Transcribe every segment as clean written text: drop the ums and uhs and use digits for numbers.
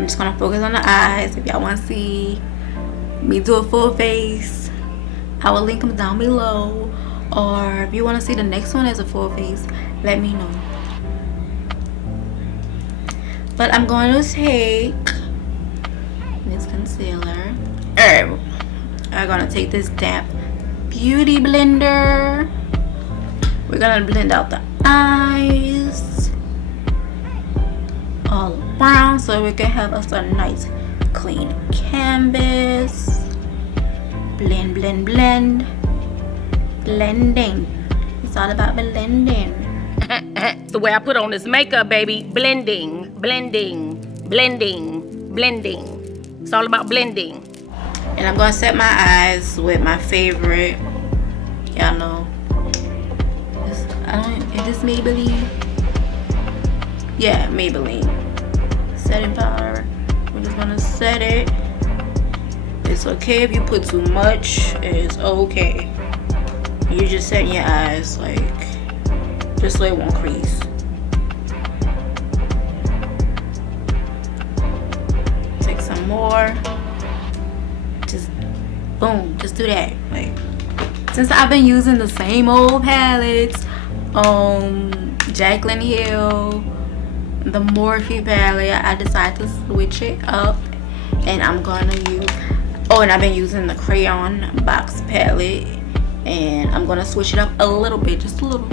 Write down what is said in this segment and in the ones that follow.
I'm just gonna focus on the eyes. If y'all want to see me do a full face, I will link them down below. Or if you want to see the next one as a full face, let me know. But I'm going to take this concealer. Alright, I'm gonna take this damp beauty blender. We're gonna blend out the eyes all around so we can have us a nice clean canvas. Blend, blend, blend. Blending. It's all about blending. It's the way I put on this makeup, baby. Blending, blending, blending, blending. It's all about blending. And I'm gonna set my eyes with my favorite. Y'all know. Is this Maybelline? Yeah, Maybelline. Setting powder. We're just gonna set it. It's okay if you put too much. It's okay. You just set your eyes like just so it won't crease. Take some more. Just boom, just do that. Like, since I've been using the same old palettes, Jaclyn Hill, the Morphe palette, I decided to switch it up, and I'm gonna use. Oh, and I've been using the crayon box palette, and I'm gonna switch it up a little bit, just a little,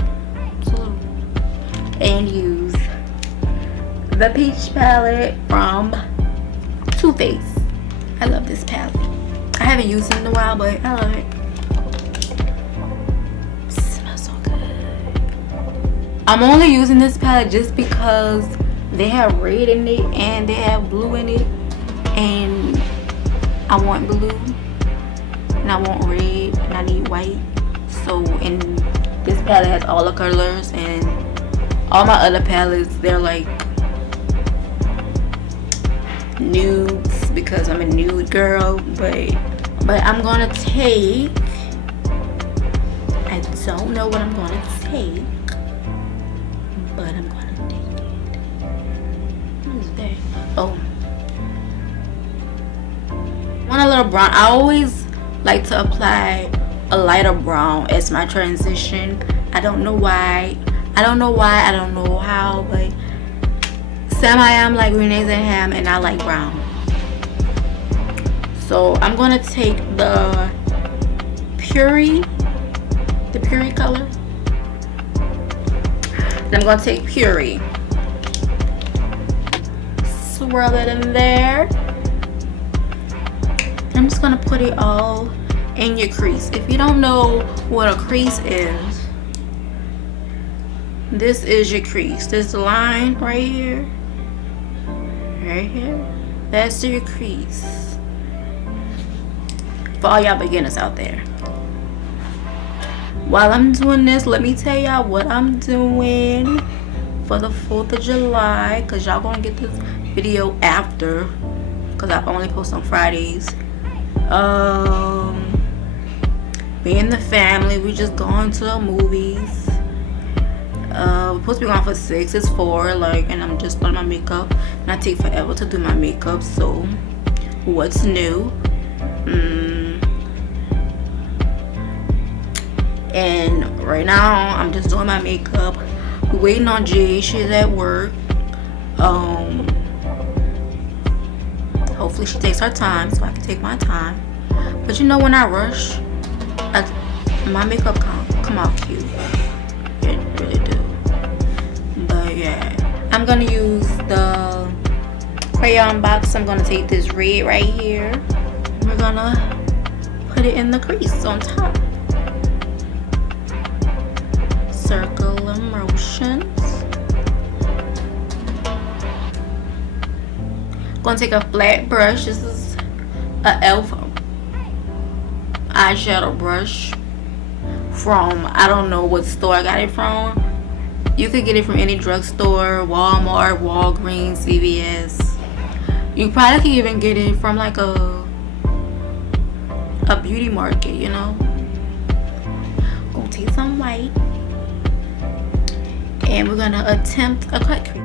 and use the peach palette from Too Faced. I love this palette. I haven't used it in a while, but I love it. It smells so good. I'm only using this palette just because they have red in it and they have blue in it, and I want blue and I want red and I need white. So, and this palette has all the colors, and all my other palettes, they're like nudes because I'm a nude girl. But I'm gonna take, I don't know what I'm gonna take, but I'm gonna take it. What is that? Oh, want a little brown. I always like to apply a lighter brown as my transition. I don't know why. I don't know how, but I am like Renee's and Ham, and I like brown. So I'm gonna take the Puri color. And I'm gonna take Puri, swirl it in there. I'm just gonna put it all in your crease. If you don't know what a crease is, this is your crease. This line right here, that's your crease. For all y'all beginners out there. While I'm doing this, let me tell y'all what I'm doing for the 4th of July, because y'all gonna get this video after, because I only post on Fridays. Me and the family, we just going to the movies. We're supposed to be going for 6, it's 4, like, and I'm just doing my makeup, and I take forever to do my makeup. So what's new? And right now I'm just doing my makeup. We're waiting on Jay, she's at work. Hopefully she takes her time so I can take my time. But you know, when I rush, my makeup come out cute. It really do. But yeah, I'm gonna use the crayon box. I'm gonna take this red right here. We're gonna put it in the crease on top. Circular motions. Gonna take a flat brush. This is a e.l.f. eyeshadow brush from, I don't know what store I got it from. You could get it from any drugstore, Walmart, Walgreens, CVS. You probably could even get it from like a beauty market, you know. Gonna take some white, and we're gonna attempt a cut crease.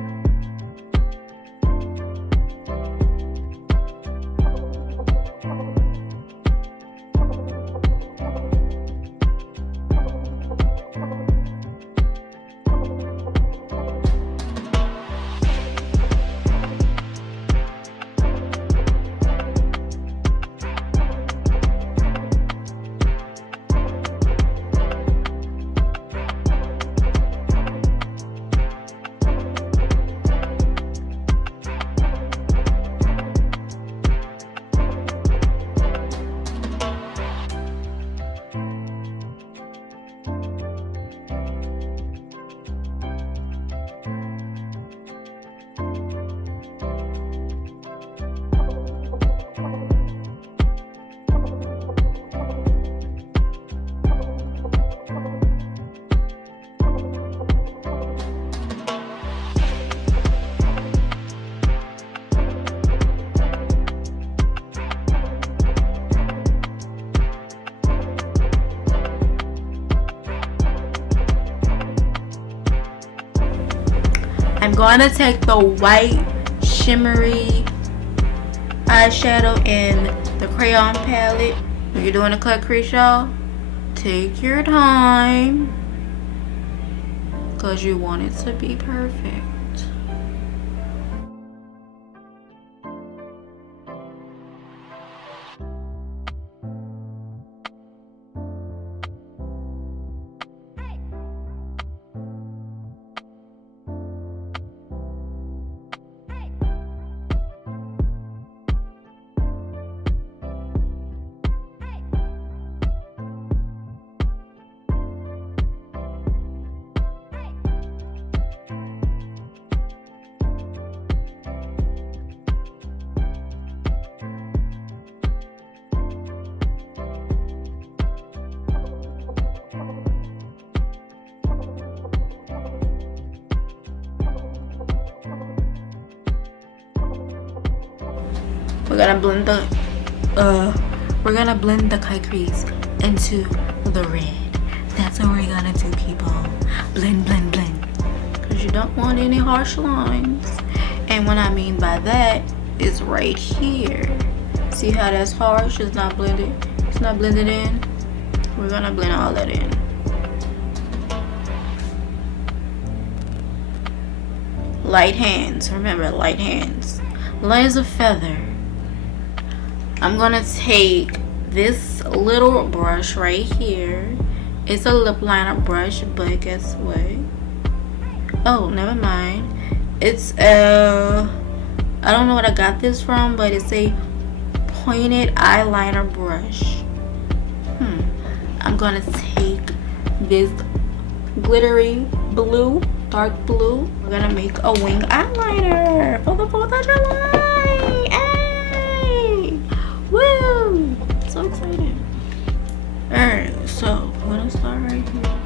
I'm going to take the white shimmery eyeshadow in the crayon palette. When you're doing a cut crease, y'all, take your time, because you want it to be perfect. We're gonna blend the cut crease into the red. That's what we're gonna do, people. Blend, blend, blend. Because you don't want any harsh lines. And what I mean by that is right here. See how that's harsh? It's not blended. It's not blended in. We're gonna blend all that in. Light hands. Remember, light hands. Light as a feather. I'm gonna take this little brush right here. It's a lip liner brush, but guess what? Oh, never mind. It's I don't know what I got this from, but it's a pointed eyeliner brush. I'm gonna take this glittery blue, dark blue. We're gonna make a wing eyeliner for the 4th of July. Hey! Woo! So excited. Alright, so I'm gonna start right here.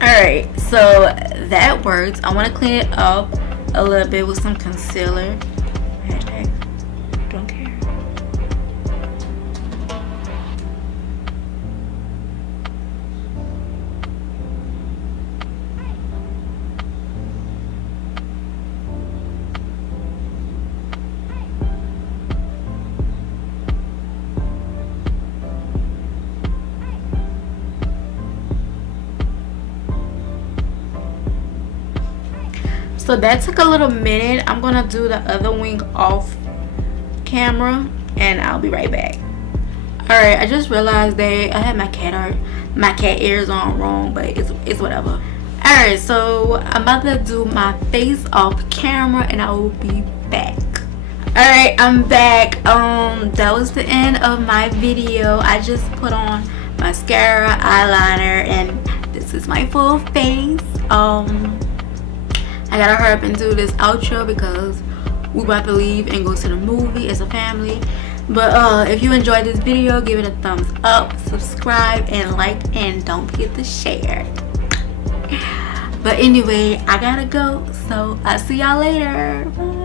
Alright, so that works. I want to clean it up a little bit with some concealer. Hashtag don't care. So that took a little minute. I'm gonna do the other wing off camera and I'll be right back. Alright, I just realized that I had my cat ears on wrong, but it's whatever. Alright, so I'm about to do my face off camera and I will be back. Alright, I'm back. That was the end of my video. I just put on mascara, eyeliner, and this is my full face. I gotta hurry up and do this outro because we about to leave and go to the movie as a family. But if you enjoyed this video, give it a thumbs up, subscribe, and like, and don't forget to share. But anyway, I gotta go, so I'll see y'all later. Bye.